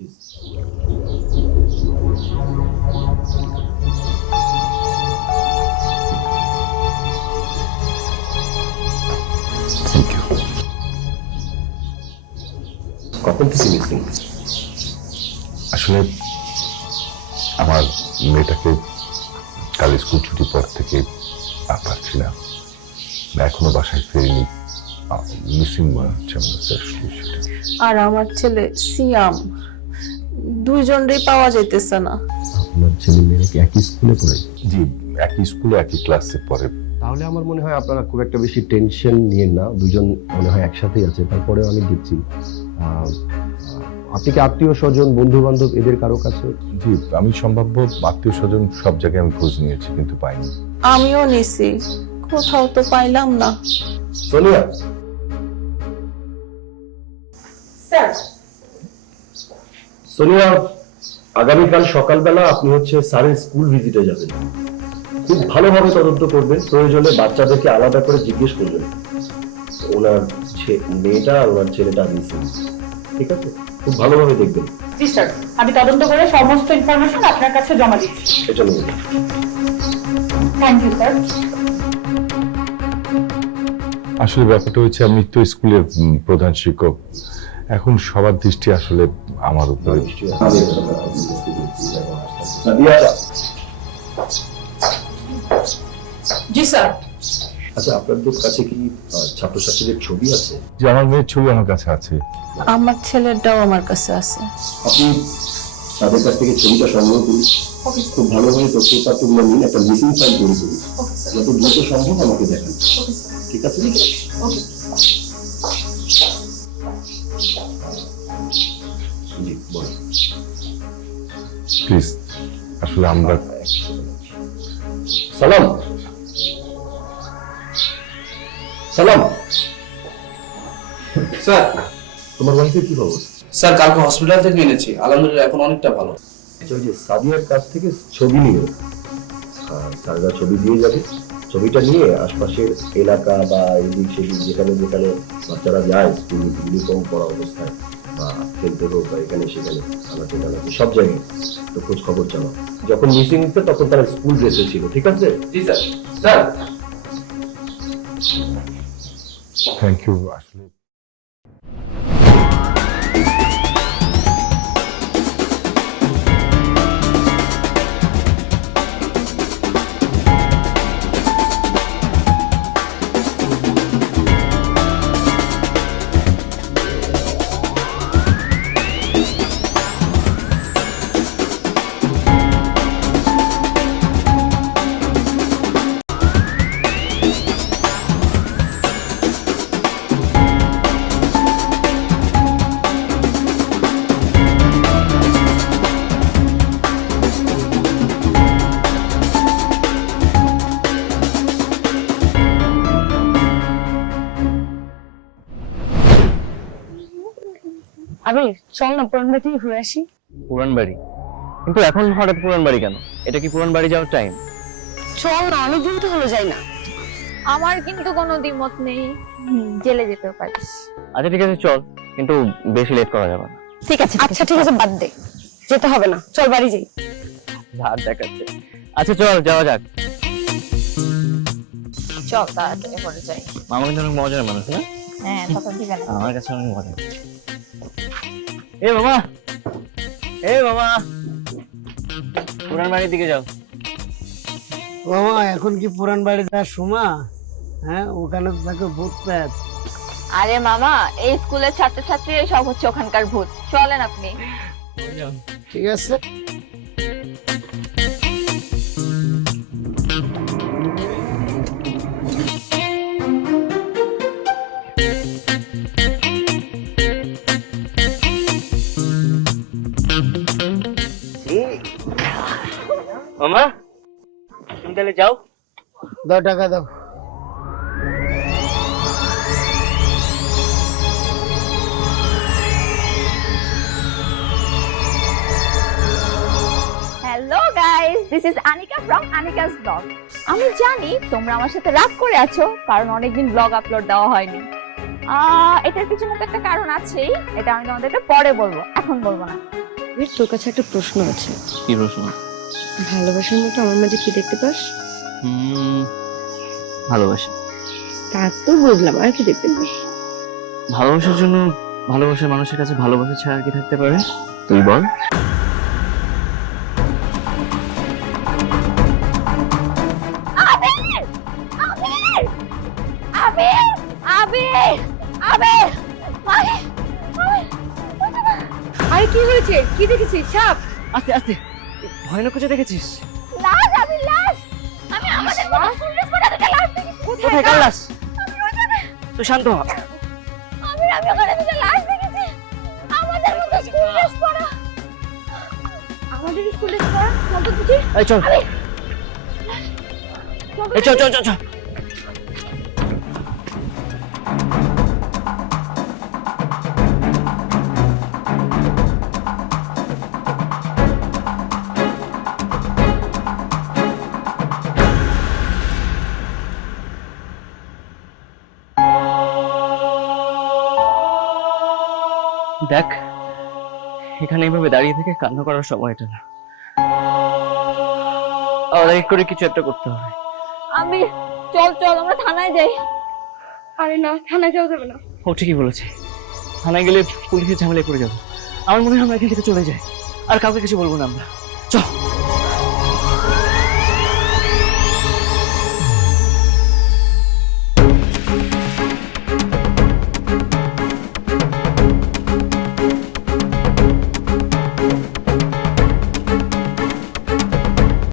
You কখন থেকে missing? আসলে আমার মেয়েটাকে কাল স্কুল ছুটির পর থেকে আর পাচ্ছি না। এখনও বাসায় ফেরিনি। মিসিং মনে হচ্ছে আমার আর আমার ছেলে সিয়াম। দুইজনরেই পাওয়া যাইতেছে না। আপনার ছেলে মেয়েরা কি একই স্কুলে পড়ে? জি একই স্কুলে একই ক্লাসে পড়ে। তাহলে আমার মনে হয় আপনারা খুব একটা বেশি টেনশন নিয়ে না। দুজন মনে হয় একসাথেই আছে তারপরেও আমি দেখছি। আহ, আপনি কি আত্মীয় স্বজন বন্ধু বান্ধব এদের কারও কাছে? জি আমি সম্ভাব্য আত্মীয় স্বজন সব জায়গায় আমি খোঁজ নিয়েছি কিন্তু পাইনি। আমিও নিছি কোথাও তো পাইলাম না। সোনিয়া! স্যার সোনিয়া আগামীকাল সকালবেলা আপনি হচ্ছে স্যারের স্কুল ভিজিটে যাবেন। খুব ভালোভাবে তদন্ত করবেন। প্রয়োজনে বাচ্চাদেরকে আলাদা করে জিজ্ঞেস করবেন। ওনার মেয়েটা আর ওনার ছেলেটা মিসিং ঠিক আছে? খুব ভালোভাবে দেখবেন। জি স্যার। আমি তদন্ত করে সমস্ত ইনফরমেশন আপনার কাছে জমা দিচ্ছি। সেটা থ্যাংক ইউ স্যার আসলে ব্যাপারটা হচ্ছে আমি তো স্কুলের প্রধান শিক্ষক। এখন সবার দৃষ্টি আসলে আমার উপরে। জি স্যার। আচ্ছা আপনাদের কাছে কি ছাত্রছাত্রীদের ছবি আছে? যে আমার মেয়ের ছবি আমার কাছে আছে। আমার ছেলেরটাও আমার কাছে আছে। আপনি তাদের কাছ থেকে ছবিটা সংগ্রহ করুন। খুব ভালোভাবে নিন একটা মিসিং ফাইল তৈরি করুন। যত দ্রুত সম্ভব আমাকে দেখান। ঠিক আছে? প্লিজ আসলে আমরা সালাম। সালাম। স্যার। তোমার ওয়াইফের কি খবর? স্যার কালকে হসপিটাল থেকে এনেছি। আলহামদুলিল্লাহ এখন অনেকটা ভালো। আচ্ছা ওই যে সাদিয়ার কাছ থেকে ছবি নিও। আর ছবি দিয়ে যাবে। ছবিটা নিয়ে আশপাশের এলাকা বা এদিক সেদিক যেখানে যেখানে বাচ্চারা যায় স্কুল ইউনিফর্ম পরা অবস্থায়। বা খেলতে হোক বা এখানে সেখানে আনাতে জানাতে। সব জায়গায় তো খোঁজ খবর চালাও যখন মিসিং হচ্ছে তখন তারা স্কুল ড্রেসে ছিল ঠিক আছে? জি স্যার। স্যার। থ্যাংক ইউ আসলে আমি চল না পুরান বাড়ি ঘুরে আসি। পুরান বাড়ি কিন্তু এখন হঠাৎ পুরান বাড়ি কেন? এটা কি পুরান বাড়ি যাওয়ার টাইম চল না অনেক দিন তো হলো যাই না। আমার কিন্তু কোনো দ্বিমত নেই। জেলে যেতেও পারিস। আচ্ছা ঠিক আছে চল। কিন্তু বেশি লেট করা যাবে না। ঠিক আছে আচ্ছা ঠিক আছে বাদ দে। যেতে হবে না। চল বাড়ি যাই। ধার দেখাচ্ছে। আচ্ছা চল যাওয়া যাক। চল তাড়াতাড়ি পরে যাই। মামা কিন্তু অনেক মজার মানুষ না? হ্যাঁ তখন দিবে না। আমার কাছে অনেক মজা এ বাবা। এ বাবা। পুরান বাড়ির দিকে যাও। বাবা এখন কি পুরান বাড়ি যাওয়ার সময়? হ্যাঁ ওখানে তো থাকে ভূত প্রেত। আরে মামা এই স্কুলের ছাত্রছাত্রী সব হচ্ছে ওখানকার ভূত। চলেন আপনি। ঠিক আছে। মামা? তুমি তাহলে যাও। দাও টাকা দাও। Hello guys this is Anika from Anika's blog আমি জানি তোমরা আমার সাথে রাগ করে আছো কারণ অনেকদিন ব্লগ আপলোড দেওয়া হয়নি। আহ, এটার পিছনে তো একটা কারণ আছেই। এটা আমি তোমাদেরকে পরে বলব এখন বলব না। তোর কাছে একটা প্রশ্ন আছে। কি প্রশ্ন? ভালোবাসার মতো আমার মাঝে কি দেখতে পাস? হুম, ভালোবাসা। তা তো বুঝলাম আর কি দেখতে পাস? ভালোবাসার জন্য ভালোবাসার মানুষের কাছে ভালোবাসা ছাড়া আর কি থাকতে পারে? তুই বল। আরে কি হয়েছে? কি দেখেছিস? সাপ আস্তে আস্তে। ভয়ানক কিছু দেখেছিস? লাশ আমি লাশ! আমি আমাদের মতো স্কুল ড্রেস পরে দুটো লাশ দেখেছি কোথায় কার লাশ? তুই শান্ত হ। আমি আমি ওখানে দুটো লাশ দেখেছি আমাদের মতো স্কুল ড্রেস পরা আমাদের স্কুল ড্রেস পরা চল তো এই চল। এই চল চল চল। দেখ এখানে এইভাবে দাঁড়িয়ে থেকে কান্না করার সময়টা না। আমাদের করে কিছু একটা করতে হবে। আমি চল চল আমরা থানায় যাই। আরে না থানায় যাওয়া যাবে না। ও ঠিকই বলেছে। থানায় গেলে পুলিশের ঝামেলায় পড়ে যাব। আমার মনে হয় আমরা এখান থেকে চলে যাই। আর কাউকে কিছু বলব না আমরা। চল।